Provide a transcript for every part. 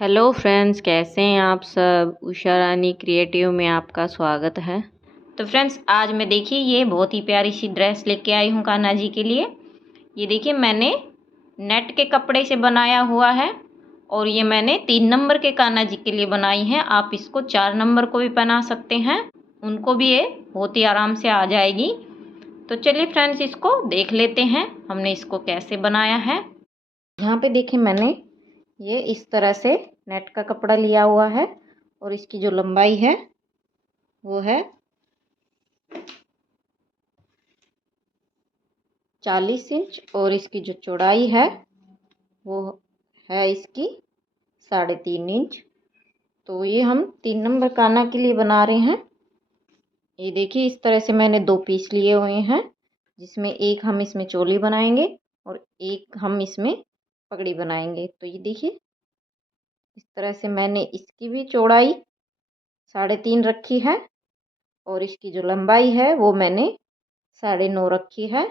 Hello friends, कैसे हैं आप सब। उषा रानी क्रिएटिव में आपका स्वागत है। तो फ्रेंड्स, आज मैं देखिए ये बहुत ही प्यारी सी ड्रेस लेके आई हूँ कान्हा जी के लिए। ये देखिए मैंने नेट के कपड़े से बनाया हुआ है और ये मैंने 3 नंबर के कान्हा जी के लिए बनाई है। आप इसको 4 नंबर को भी बना सकते हैं, उनको भी ये बहुत ही आराम से आ जाएगी। तो चलिए फ्रेंड्स, इसको देख लेते हैं हमने इसको कैसे बनाया है। यहाँ पे देखिए मैंने ये इस तरह से नेट का कपड़ा लिया हुआ है और इसकी जो लंबाई है वो है 40 इंच और इसकी जो चौड़ाई है वो है इसकी 3.5 इंच। तो ये हम 3 नंबर कान्हा के लिए बना रहे हैं। ये देखिए इस तरह से मैंने 2 पीस लिए हुए हैं, जिसमें एक हम इसमें चोली बनाएंगे और एक हम इसमें पगड़ी बनाएंगे। तो ये देखिए इस तरह से मैंने इसकी भी चौड़ाई 3.5 रखी है और इसकी जो लंबाई है वो मैंने 9.5 रखी है।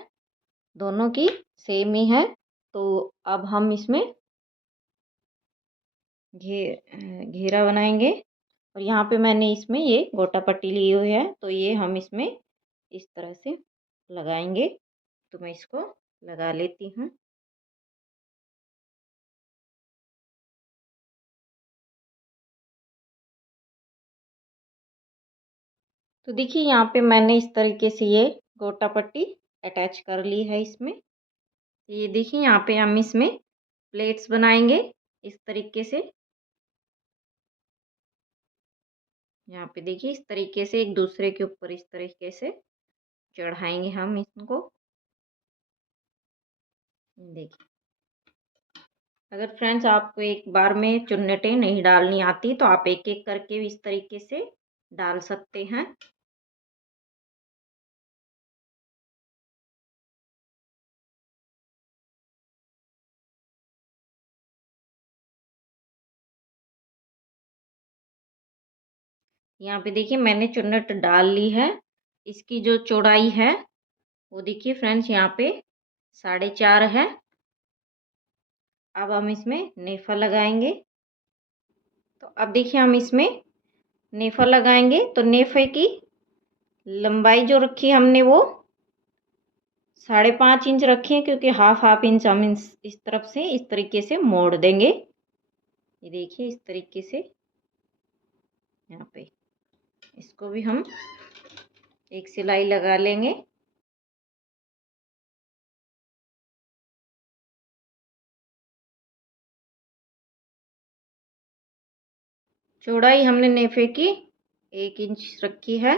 दोनों की सेम ही है। तो अब हम इसमें घेरा बनाएंगे और यहाँ पे मैंने इसमें ये गोटा पट्टी ली हुई है, तो ये हम इसमें इस तरह से लगाएंगे। तो मैं इसको लगा लेती हूँ। तो देखिए यहाँ पे मैंने इस तरीके से ये गोटा पट्टी अटैच कर ली है इसमें। ये देखिए यहाँ पे हम इसमें प्लेट्स बनाएंगे इस तरीके से। यहाँ पे देखिए इस तरीके से एक दूसरे के ऊपर इस तरीके से चढ़ाएंगे हम इसको। देखिए, अगर फ्रेंड्स आपको एक बार में चुन्नटें नहीं डालनी आती तो आप एक एक करके भी इस तरीके से डाल सकते हैं। यहाँ पे देखिए मैंने चुन्नट डाल ली है। इसकी जो चौड़ाई है वो देखिए फ्रेंड्स यहाँ पे 4.5 है। अब हम इसमें नेफा लगाएंगे। तो अब देखिए हम इसमें नेफा लगाएंगे तो नेफे की लंबाई जो रखी हमने वो 5.5 इंच रखी है, क्योंकि हाफ इंच हम इस तरफ से इस तरीके से मोड़ देंगे। ये देखिए इस तरीके से यहाँ पे इसको भी हम एक सिलाई लगा लेंगे। चौड़ाई हमने नेफे की 1 इंच रखी है।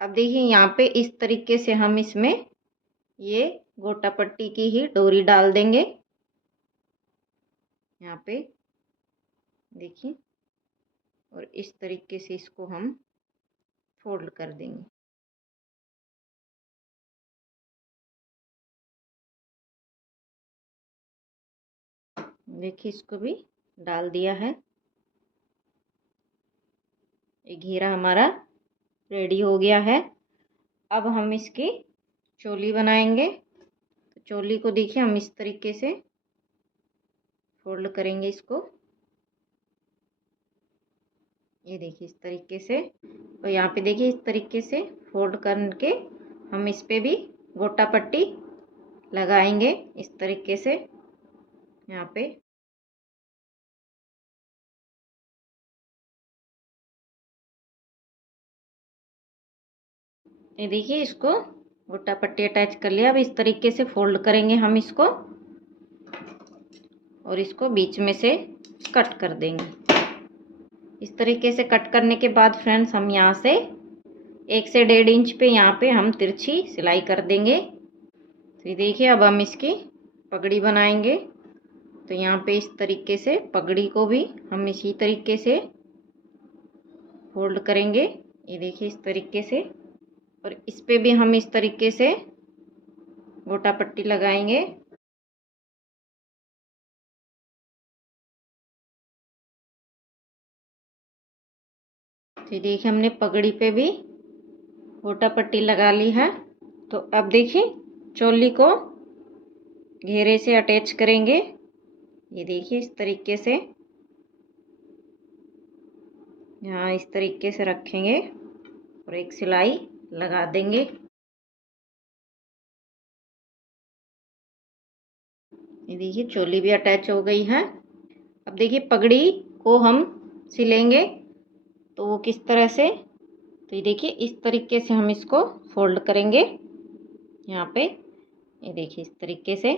अब देखिए यहाँ पे इस तरीके से हम इसमें ये गोटा पट्टी की ही डोरी डाल देंगे। यहाँ पे देखिए और इस तरीके से इसको हम फोल्ड कर देंगे। देखिए इसको भी डाल दिया है। ये घेरा हमारा रेडी हो गया है। अब हम इसकी चोली बनाएंगे। तो चोली को देखिए हम इस तरीके से फोल्ड करेंगे इसको। ये देखिए इस तरीके से। और यहाँ पे देखिए इस तरीके से फोल्ड करके हम इस पे भी गोटा पट्टी लगाएंगे इस तरीके से यहाँ पे। ये देखिए इसको गोटा पट्टी अटैच कर लिया। अब इस तरीके से फोल्ड करेंगे हम इसको और इसको बीच में से कट कर देंगे। इस तरीके से कट करने के बाद फ्रेंड्स हम यहाँ से 1 से 1.5 इंच पे यहाँ पे हम तिरछी सिलाई कर देंगे। तो ये देखिए अब हम इसकी पगड़ी बनाएंगे। तो यहाँ पे इस तरीके से पगड़ी को भी हम इसी तरीके से फोल्ड करेंगे। ये देखिए इस तरीके से। और इस पे भी हम इस तरीके से गोटा पट्टी लगाएंगे। तो देखिए हमने पगड़ी पे भी गोटा पट्टी लगा ली है। तो अब देखिए चोली को घेरे से अटैच करेंगे। ये देखिए इस तरीके से यहाँ इस तरीके से रखेंगे और एक सिलाई लगा देंगे। ये देखिए चोली भी अटैच हो गई है। अब देखिए पगड़ी को हम सिलेंगे तो वो किस तरह से, तो ये देखिए इस तरीके से हम इसको फोल्ड करेंगे यहाँ पे, ये देखिए इस तरीके से,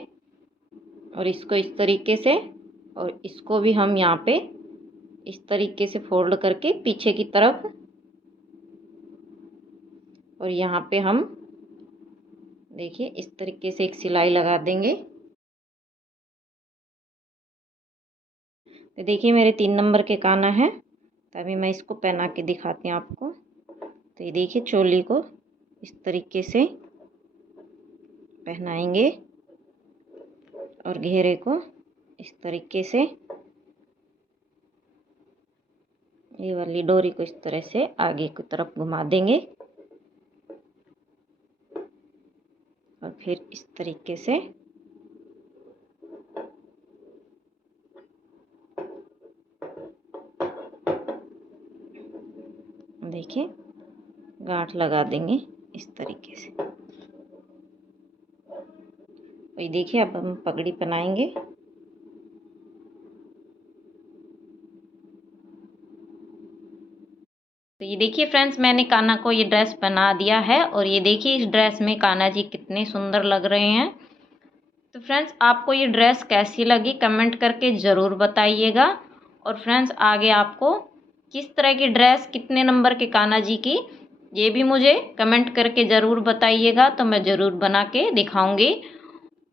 और इसको इस तरीके से, और इसको भी हम यहाँ पे इस तरीके से फोल्ड करके पीछे की तरफ, और यहाँ पे हम देखिए इस तरीके से एक सिलाई लगा देंगे। तो देखिए मेरे 3 नंबर के काना है, तो अभी मैं इसको पहना के दिखाती हूँ आपको। तो ये देखिए चोली को इस तरीके से पहनाएंगे और घेरे को इस तरीके से, ये वाली डोरी को इस तरह से आगे की तरफ घुमा देंगे और फिर इस तरीके से देखिए गांठ लगा देंगे इस तरीके से। ये देखिए अब हम पगड़ी पहनाएंगे। तो ये देखिए फ्रेंड्स मैंने कान्हा को ये ड्रेस पहना दिया है, और ये देखिए इस ड्रेस में कान्हा जी कितने सुंदर लग रहे हैं। तो फ्रेंड्स आपको ये ड्रेस कैसी लगी कमेंट करके ज़रूर बताइएगा। और फ्रेंड्स आगे आपको किस तरह की ड्रेस, कितने नंबर के कान्हा जी की, ये भी मुझे कमेंट करके ज़रूर बताइएगा, तो मैं ज़रूर बना के दिखाऊंगी।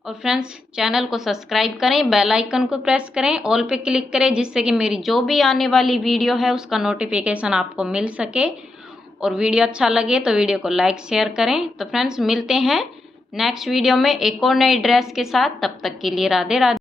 और फ्रेंड्स चैनल को सब्सक्राइब करें, बेल आइकन को प्रेस करें, ऑल पे क्लिक करें, जिससे कि मेरी जो भी आने वाली वीडियो है उसका नोटिफिकेशन आपको मिल सके। और वीडियो अच्छा लगे तो वीडियो को लाइक शेयर करें। तो फ्रेंड्स मिलते हैं नेक्स्ट वीडियो में एक और नई ड्रेस के साथ, तब तक के लिए राधे राधे।